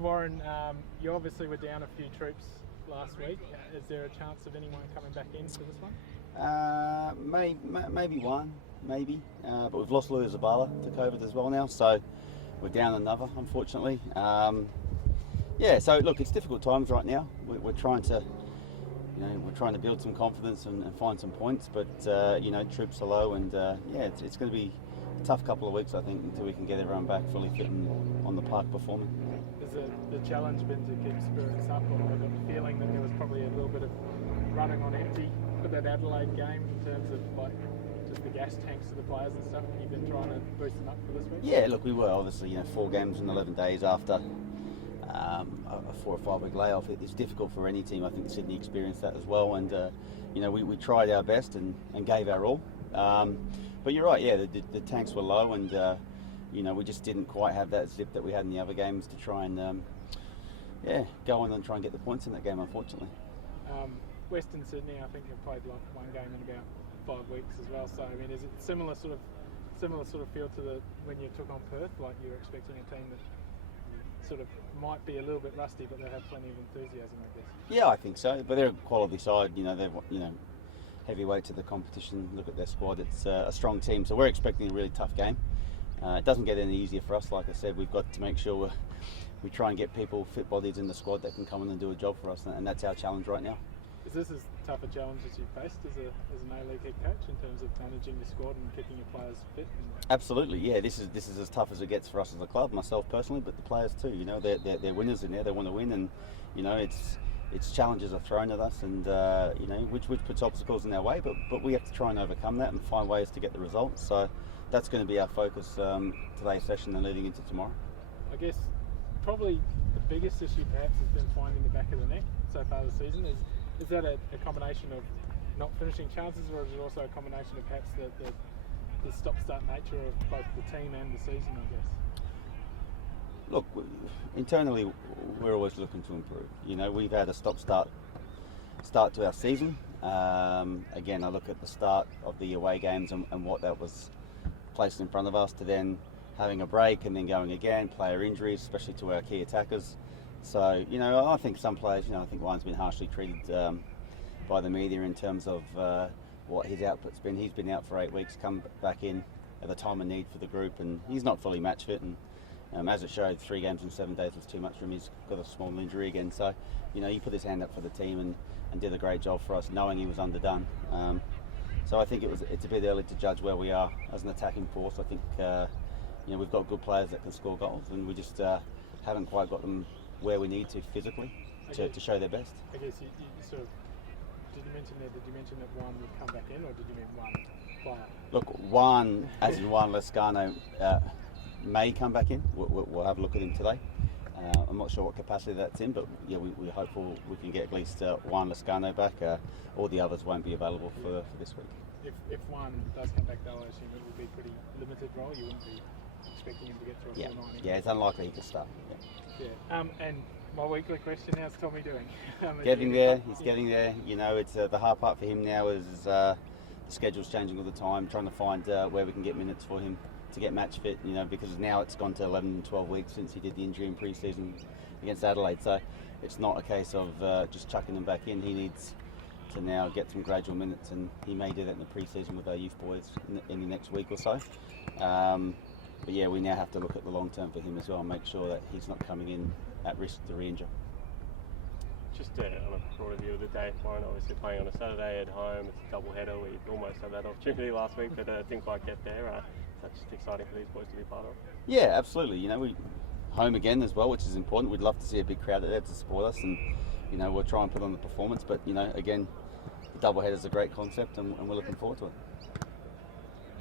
Warren, you obviously were down a few troops last week. Is there a chance of anyone coming back in for this one? Maybe one, maybe. But we've lost Louis Zabala to COVID as well now, so we're down another, unfortunately. So look, it's difficult times right now. We're trying to, build some confidence and find some points, but troops are low, and it's going to be a tough couple of weeks, I think, until we can get everyone back fully fit and on the park performing. Has the challenge been to keep spirits up, or I got the feeling that there was probably a little bit of running on empty for that Adelaide game in terms of just the gas tanks to the players and stuff? You've been trying to boost them up for this week? Yeah, look, we were obviously 4 games in 11 days after a 4 or 5 week layoff. It's difficult for any team. I think Sydney experienced that as well, and we tried our best and gave our all. But you're right, the tanks were low, and we just didn't quite have that zip that we had in the other games to try and go on and try and get the points in that game, unfortunately. Western Sydney, I think you've played like one game in about 5 weeks as well. So I mean, is it similar sort of feel to when you took on Perth? Like you're expecting a team that sort of might be a little bit rusty, but they have plenty of enthusiasm, I guess. Yeah, I think so. But they're a quality side. They're heavyweight to the competition. Look at their squad; it's a strong team. So we're expecting a really tough game. It doesn't get any easier for us. Like I said, we've got to make sure we try and get people, fit bodies in the squad that can come in and do a job for us, and that's our challenge right now. Is this as tough a challenge as you've faced as an A-League head coach in terms of managing the squad and keeping your players fit? Absolutely, yeah. This is as tough as it gets for us as a club, myself personally, but the players too. They're winners in there. They want to win, and it's challenges are thrown at us, and which puts obstacles in our way. But we have to try and overcome that and find ways to get the results. So that's going to be our focus today's session and leading into tomorrow. I guess probably the biggest issue perhaps has been finding the back of the net so far this season. Is that a combination of not finishing chances, or is it also a combination of perhaps the stop-start nature of both the team and the season, I guess? Look, internally we're always looking to improve. We've had a stop-start to our season. Again, I look at the start of the away games and what that was placed in front of us, to then having a break and then going again, player injuries, especially to our key attackers. So, I think some players, I think Ryan's been harshly treated by the media in terms of what his output's been. He's been out for 8 weeks, come back in at the time of need for the group, and he's not fully match fit. And as it showed, 3 games in 7 days was too much for him. He's got a small injury again. So, he put his hand up for the team and did a great job for us, knowing he was underdone. So I think it's a bit early to judge where we are as an attacking force. I think we've got good players that can score goals, and we just haven't quite got them where we need to physically to show their best. I guess you sort of, did you mention that one would come back in, or did you mean one player? Look, Juan, as in Juan Lescano, may come back in. We'll have a look at him today. I'm not sure what capacity that's in, but yeah, we're hopeful we can get at least Juan Lescano back. All the others won't be available for this week. If one does come back, though, I assume it will be a pretty limited role. You wouldn't be expecting him to get through a full 90. Yeah, it's unlikely he could start. Yeah. And my weekly question: how's Tommy doing? Getting there. He's getting there. It's the hard part for him now is the schedule's changing all the time. Trying to find where we can get minutes for him to get match fit. Because now it's gone to 11 and 12 weeks since he did the injury in pre-season against Adelaide. So it's not a case of just chucking him back in. He needs to now get some gradual minutes, and he may do that in the pre-season with our youth boys in the next week or so. But yeah, we now have to look at the long term for him as well and make sure that he's not coming in at risk to re-injure. Just on a broader view of the day, Warren, obviously playing on a Saturday at home, it's a double header. We almost had that opportunity last week, but didn't quite get there. That's just exciting for these boys to be part of. Yeah, absolutely. We home again as well, which is important. We'd love to see a big crowd there to support us, and we'll try and put on the performance. But again, the double header is a great concept, and we're looking forward to it.